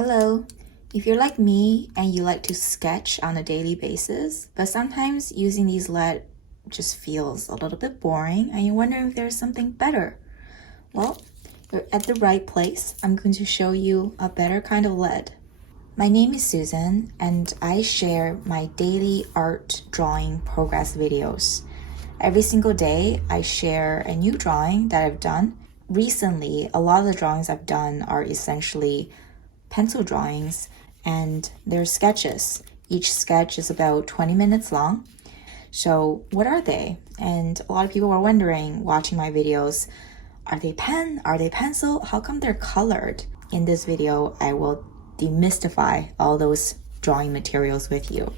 Hello. If you're like me and you like to sketch on a daily basis, but sometimes using these lead just feels a little bit boring and you wonder if there's something better, well, you're at the right place. I'm going to show you a better kind of lead. My name is Susan and I share my daily art drawing progress videos. Every single day, I share a new drawing that I've done. Recently, a lot of the drawings I've done are essentially pencil drawings and they're sketches. Each sketch is about 20 minutes long. So what are they? And a lot of people were wondering, watching my videos, are they pen? Are they pencil? How come they're colored? In this video, I will demystify all those drawing materials with you.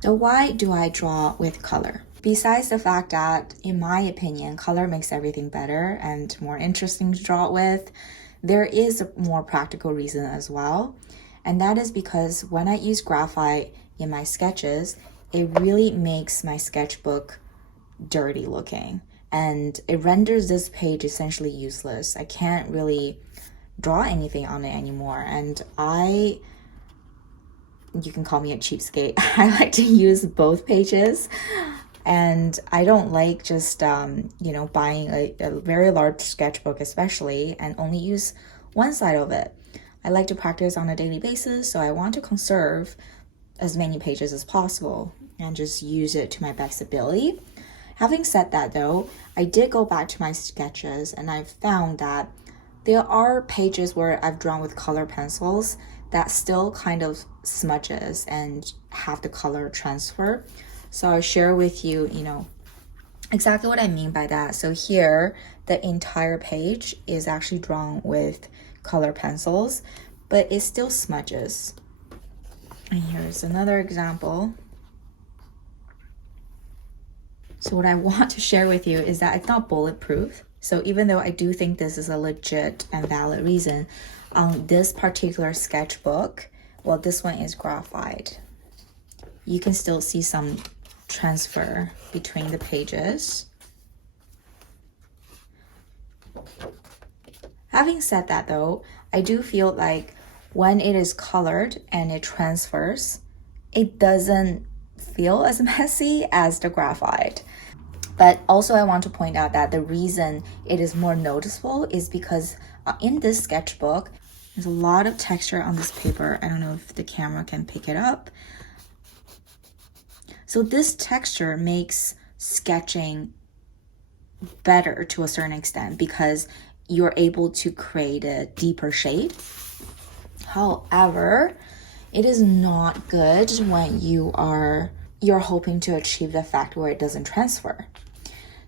So why do I draw with color? Besides the fact that, in my opinion, color makes everything better and more interesting to draw with, there is a more practical reason as well. And that is because when I use graphite in my sketches, it really makes my sketchbook dirty looking. And it renders this page essentially useless. I can't really draw anything on it anymore. And you can call me a cheapskate. I like to use both pages. And I don't like just, buying a very large sketchbook especially and only use one side of it. I like to practice on a daily basis, so I want to conserve as many pages as possible and just use it to my best ability. Having said that though, I did go back to my sketches and I've found that there are pages where I've drawn with color pencils that still kind of smudges and have the color transfer. So I'll share with you, exactly what I mean by that. So here, the entire page is actually drawn with color pencils, but it still smudges. And here's another example. So what I want to share with you is that it's not bulletproof. So even though I do think this is a legit and valid reason, on this particular sketchbook, well, this one is graphite. You can still see some transfer between the pages. Having said that though, I do feel like when it is colored and it transfers, it doesn't feel as messy as the graphite. But also I want to point out that the reason it is more noticeable is because in this sketchbook, there's a lot of texture on this paper. I don't know if the camera can pick it up. So this texture makes sketching better to a certain extent because you're able to create a deeper shade. However, it is not good when you're hoping to achieve the effect where it doesn't transfer.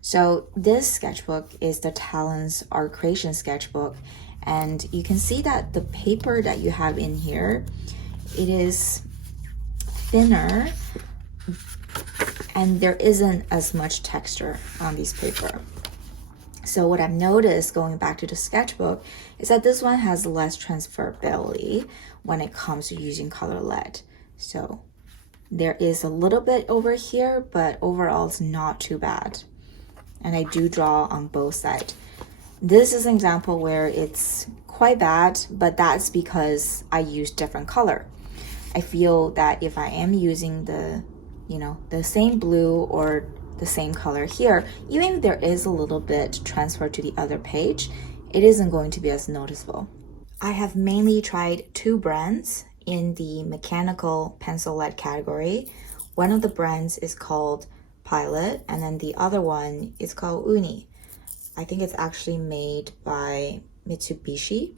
So this sketchbook is the Talens Art Creation sketchbook, and you can see that the paper that you have in here, it is thinner and there isn't as much texture on this paper. So what I've noticed going back to the sketchbook is that this one has less transferability when it comes to using color lead. So there is a little bit over here, but overall it's not too bad. And I do draw on both sides. This is an example where it's quite bad, but that's because I use different color. I feel that if I am using the same blue or the same color here, even if there is a little bit transfer to the other page, it isn't going to be as noticeable. I have mainly tried two brands in the mechanical pencil lead category. One of the brands is called Pilot, and then the other one is called Uni. I think it's actually made by Mitsubishi.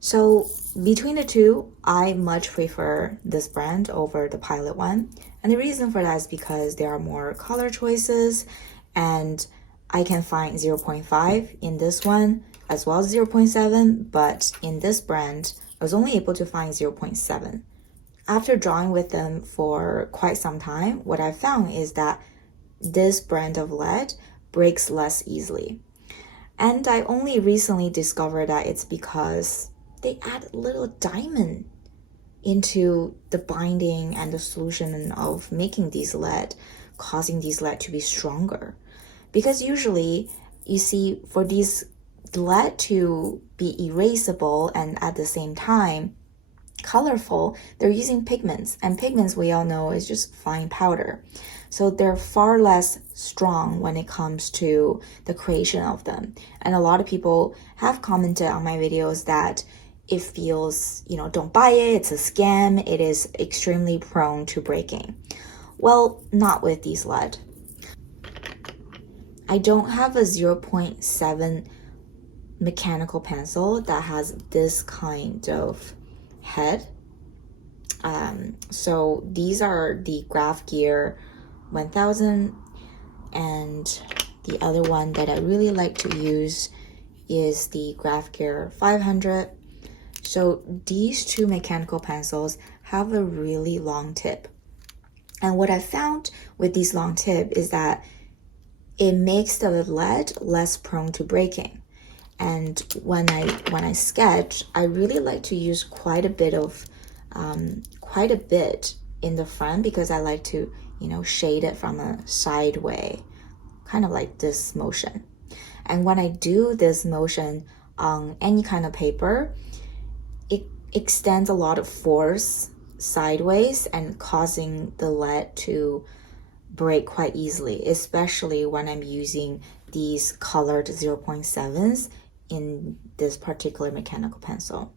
So between the two, I much prefer this brand over the Pilot one. And the reason for that is because there are more color choices and I can find 0.5 in this one as well as 0.7, but in this brand, I was only able to find 0.7. After drawing with them for quite some time, what I found is that this brand of lead breaks less easily. And I only recently discovered that it's because they add a little diamond into the binding and the solution of making these lead, causing these lead to be stronger. Because usually you see for these lead to be erasable and at the same time colorful, they're using pigments, and pigments we all know is just fine powder. So they're far less strong when it comes to the creation of them. And a lot of people have commented on my videos that it feels, don't buy it, it's a scam, it is extremely prone to breaking. Well, not with these lead. I don't have a 0.7 mechanical pencil that has this kind of head. So these are the GraphGear 1000, and the other one that I really like to use is the GraphGear 500. So these two mechanical pencils have a really long tip. And what I found with these long tip is that it makes the lead less prone to breaking. And when I sketch, I really like to use quite a bit in the front, because I like to, shade it from a side way, kind of like this motion. And when I do this motion on any kind of paper, it extends a lot of force sideways and causing the lead to break quite easily, especially when I'm using these colored 0.7s in this particular mechanical pencil.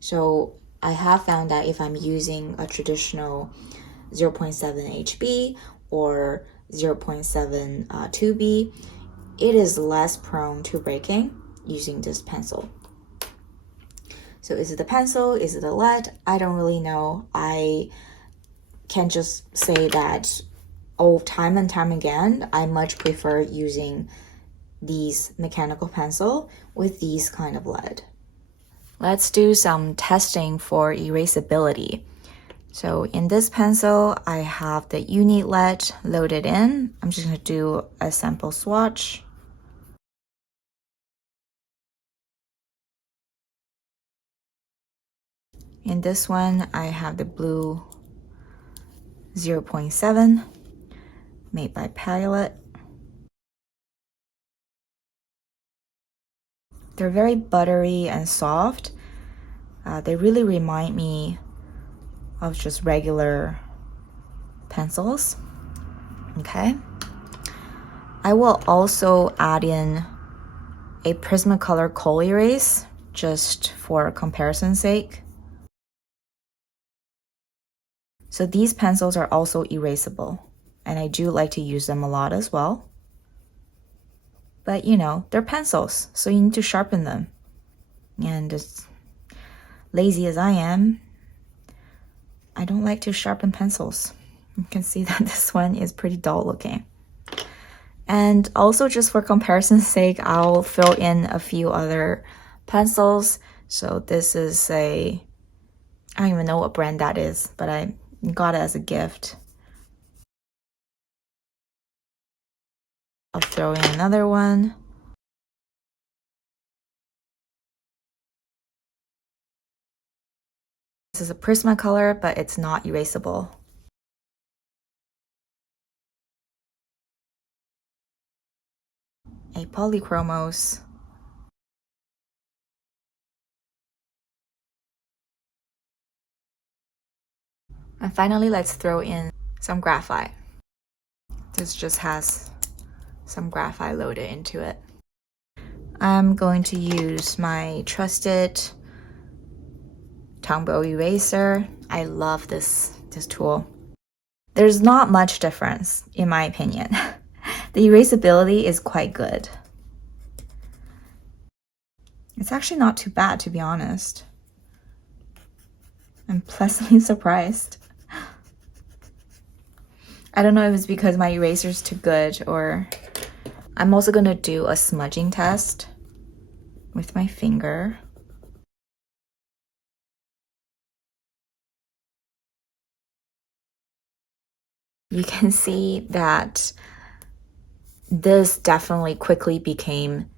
So I have found that if I'm using a traditional 0.7 HB or 0.7 2B, it is less prone to breaking using this pencil. So is it the pencil? Is it the lead? I don't really know. I can just say that time and time again, I much prefer using these mechanical pencil with these kind of lead. Let's do some testing for erasability. So in this pencil, I have the Uni lead loaded in. I'm just going to do a sample swatch. In this one, I have the blue 0.7 made by Pilot. They're very buttery and soft. They really remind me of just regular pencils. Okay. I will also add in a Prismacolor Kohl Erase just for comparison's sake. So these pencils are also erasable, and I do like to use them a lot as well. But they're pencils, so you need to sharpen them. And as lazy as I am, I don't like to sharpen pencils. You can see that this one is pretty dull looking. And also, just for comparison's sake, I'll throw in a few other pencils. So this is I don't even know what brand that is, but I got it as a gift. I'll throw in another one. This is a Prismacolor, but it's not erasable. A Polychromos. And finally, let's throw in some graphite. This just has some graphite loaded into it. I'm going to use my trusted Tombow eraser. I love this tool. There's not much difference, in my opinion. The erasability is quite good. It's actually not too bad, to be honest. I'm pleasantly surprised. I don't know if it's because my eraser is too good, or I'm also gonna do a smudging test with my finger. You can see that this definitely quickly became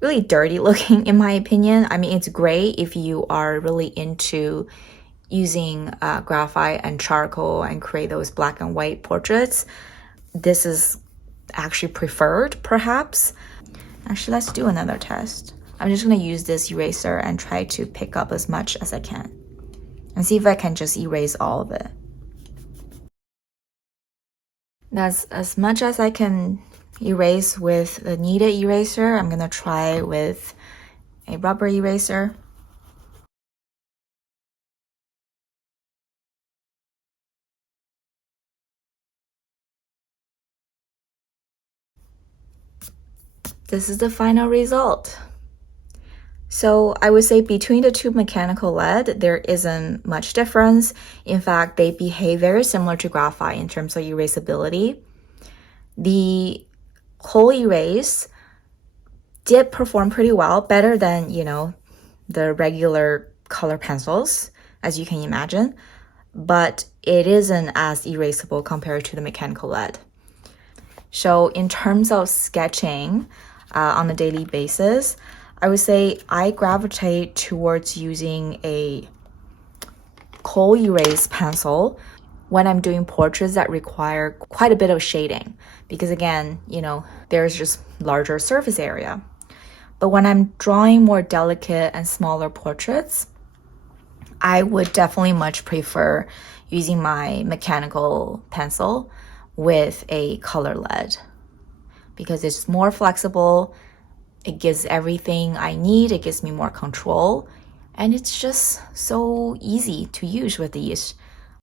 really dirty looking, in my opinion. I mean, it's great if you are really into using graphite and charcoal and create those black and white portraits. This is actually preferred, perhaps. Actually, let's do another test. I'm just gonna use this eraser and try to pick up as much as I can and see if I can just erase all of it. That's as much as I can erase with the kneaded eraser. I'm gonna try with a rubber eraser. This is the final result. So I would say between the two mechanical lead, there isn't much difference. In fact, they behave very similar to graphite in terms of erasability. The coal erase did perform pretty well, better than, the regular color pencils, as you can imagine, but it isn't as erasable compared to the mechanical lead. So in terms of sketching on a daily basis, I would say I gravitate towards using a coal erase pencil when I'm doing portraits that require quite a bit of shading, because again, there's just larger surface area. But when I'm drawing more delicate and smaller portraits, I would definitely much prefer using my mechanical pencil with a color lead because it's more flexible. It gives everything I need. It gives me more control. And it's just so easy to use with these.